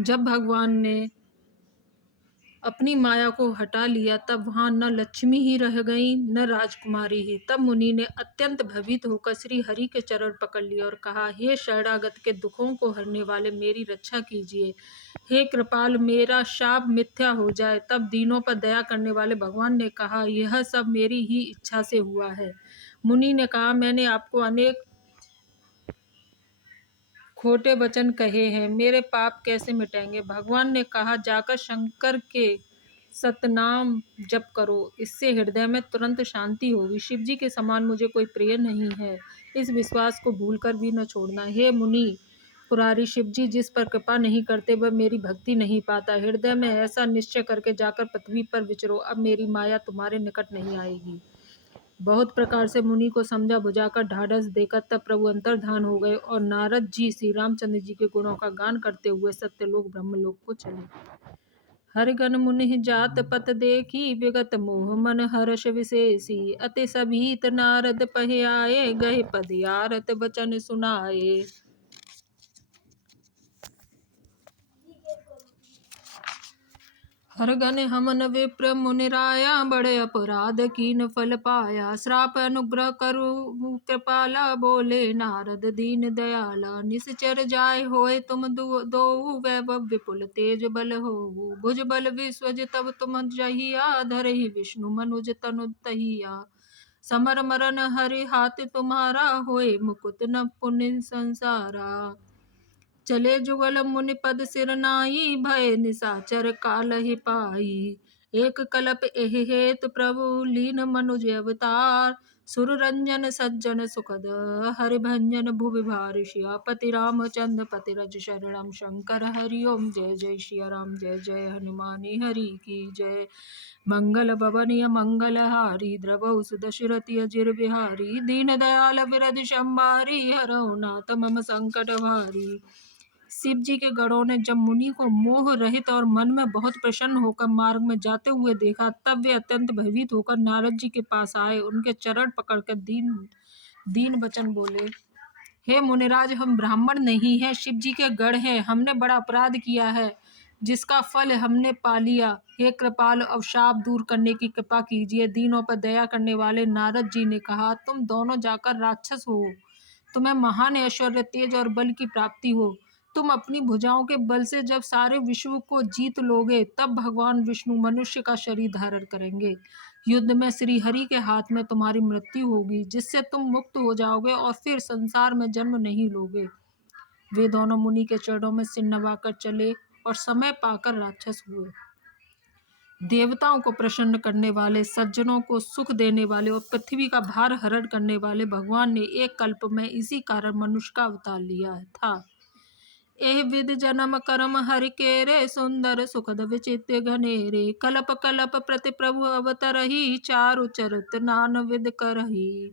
जब भगवान ने अपनी माया को हटा लिया तब वहां न लक्ष्मी ही रह गई न राजकुमारी ही। तब मुनि ने अत्यंत भयभीत होकर श्री हरि के चरण पकड़ लिए और कहा, हे शरणागत के दुखों को हरने वाले, मेरी रक्षा कीजिए। हे कृपाल, मेरा शाप मिथ्या हो जाए। तब दीनों पर दया करने वाले भगवान ने कहा, यह सब मेरी ही इच्छा से हुआ है। मुनि ने कहा, मैंने आपको अनेक खोटे वचन कहे हैं, मेरे पाप कैसे मिटेंगे? भगवान ने कहा, जाकर शंकर के सतनाम जप करो, इससे हृदय में तुरंत शांति होगी। शिव जी के समान मुझे कोई प्रिय नहीं है, इस विश्वास को भूलकर भी न छोड़ना। हे मुनि पुरारी, शिव जी जिस पर कृपा नहीं करते वह मेरी भक्ति नहीं पाता। हृदय में ऐसा निश्चय करके जाकर पृथ्वी पर विचरो, अब मेरी माया तुम्हारे निकट नहीं आएगी। बहुत प्रकार से मुनि को समझा बुझाकर ढाढ़स देकर तब प्रभु अंतर्धान हो गए और नारद जी श्री रामचंद्र जी के गुणों का गान करते हुए सत्यलोक ब्रह्मलोक को चले। हरिगण मुनि जात पत देखी, विगत मोह मन हर्ष विशेषी। अति सभीत नारद पहे आए, गए पद आरत वचन सुनाए। हरगन हमन विप्र मुनिराया, बड़े अपराध कीन फल पाया। श्राप अनुग्रह करु कृपाला, बोले नारद दीन दयाला। निश्चर जाय होए तुम दोऊ, वैभव विपुल तेज बल होऊ। भुज बल विश्वज तब तुम जहिया, धरहि विष्णु मनुज तनु तहिया। समर मरन हरि हाथ तुम्हारा, होए मुकुत न पुण्य संसारा। चले जुगल मुनि पद सिर नाई, भय निशाचर काल ही पाई। एक कल्प एहि हेतु प्रभु, लीन मनुज अवतार। सुर रंजन सज्जन सुखद, हरि भंजन भुवि भारि। सियापति रामचंद्र पति रज शरणम, शंकर हरि ओम। जय जय सिया राम, जय जय हनुमानी हरि की जय। मंगल भवन मंगल हारी, द्रवहु सुदशरथि अजिर बिहारी। दीन दयाल विरधि संभारी, हरहु नाथ मम संकट भारी। शिव जी के गणों ने जब मुनि को मोह रहित और मन में बहुत प्रसन्न होकर मार्ग में जाते हुए देखा, तब वे अत्यंत भयभीत होकर नारद जी के पास आए। उनके चरण पकड़कर दीन वचन बोले, हे मुनिराज, हम ब्राह्मण नहीं हैं, शिव जी के गण हैं। हमने बड़ा अपराध किया है, जिसका फल हमने पा लिया। हे कृपाल, अब शाप दूर करने की कृपा कीजिए। दीनों पर दया करने वाले नारद जी ने कहा, तुम दोनों जाकर राक्षस हो, तुम्हें महान ऐश्वर्य, तेज और बल की प्राप्ति हो। तुम अपनी भुजाओं के बल से जब सारे विश्व को जीत लोगे, तब भगवान विष्णु मनुष्य का शरीर धारण करेंगे। युद्ध में श्री हरि के हाथ में तुम्हारी मृत्यु होगी, जिससे तुम मुक्त हो जाओगे और फिर संसार में जन्म नहीं लोगे। वे दोनों मुनि के चरणों में सिर नवाकर चले और समय पाकर राक्षस हुए। देवताओं को प्रसन्न करने वाले, सज्जनों को सुख देने वाले और पृथ्वी का भार हरण करने वाले भगवान ने एक कल्प में इसी कारण मनुष्य का अवतार लिया था। एह विद जन्म कर्म हरि केरे, सुंदर सुखद विचित्र घनेरे। कल्प कल्प प्रति प्रभु अवतरहि, चारु चरित नान विद करहि।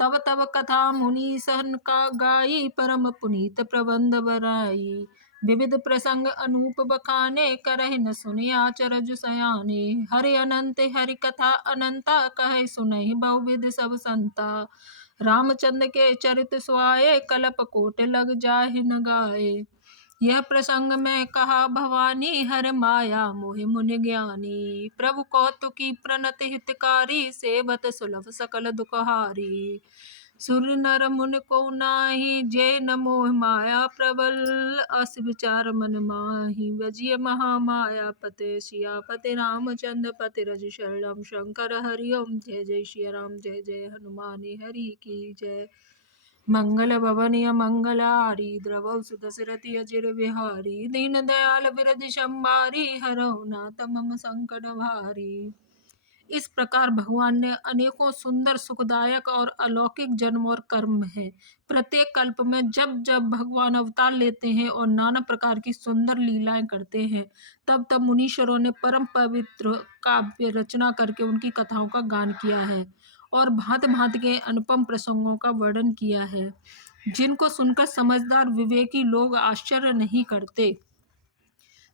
तब तब कथा मुनि सहन का गाई, परम पुनीत प्रबंध बराई। विविध प्रसंग अनूप बखाने, करहि न सुनि आचरज सयाने। हरि अनंत हरि कथा अनंता, कहे सुनहि बहुविध सब संता। रामचंद्र के चरित सुहाए, कल्प कोट लग जाहि न गाए। यह प्रसंग में कहा भवानी, हर माया मोहि मुनि ज्ञानी। प्रभु कौतुकी प्रणति हितकारी, सेवत सुलभ सकल दुखहारी। सुर नर मुनि को नाही, जय न मोह माया प्रबल। अस विचार मन माही, वजिय महामाया पते। सियापति रामचंद्र पति रज शरणम, शंकर हरि ओम। जय जय सिया राम, जय जय हनुमानी हरि की जय। मंगल भवन मंगल हारी, द्रवहु सुदशरथि अजिर बिहारी। दीन दयाल विरधि संभारी, हरहु नाथ मम संकट भारी। इस प्रकार भगवान ने अनेकों सुंदर, सुखदायक और अलौकिक जन्म और कर्म है। प्रत्येक कल्प में जब जब भगवान अवतार लेते हैं और नाना प्रकार की सुंदर लीलाएं करते हैं, तब तब मुनीश्वरों ने परम पवित्र काव्य रचना करके उनकी कथाओं का गान किया है और भांति भांति के अनुपम प्रसंगों का वर्णन किया है, जिनको सुनकर समझदार विवेकी लोग आश्चर्य नहीं करते।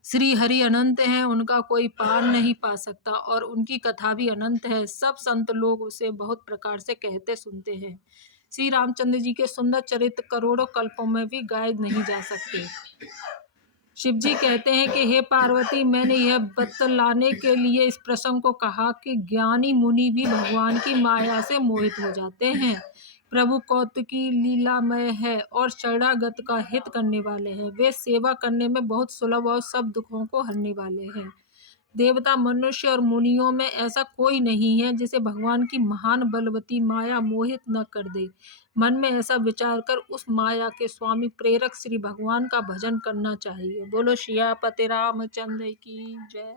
श्री हरि अनंत हैं, उनका कोई पार नहीं पा सकता और उनकी कथा भी अनंत है। सब संत लोग उसे बहुत प्रकार से कहते सुनते हैं। श्री रामचंद्र जी के सुंदर चरित्र करोड़ों कल्पों में भी गाए नहीं जा सकते। शिव जी कहते हैं कि हे पार्वती, मैंने यह बतलाने के लिए इस प्रसंग को कहा कि ज्ञानी मुनि भी भगवान की माया से मोहित हो जाते हैं। प्रभु कौतुकी लीलामय है और शरणागत का हित करने वाले हैं। वे सेवा करने में बहुत सुलभ और सब दुखों को हरने वाले हैं। देवता, मनुष्य और मुनियों में ऐसा कोई नहीं है जिसे भगवान की महान बलवती माया मोहित न कर दे। मन में ऐसा विचार कर उस माया के स्वामी प्रेरक श्री भगवान का भजन करना चाहिए। बोलो सियापति रामचंद्र की जय।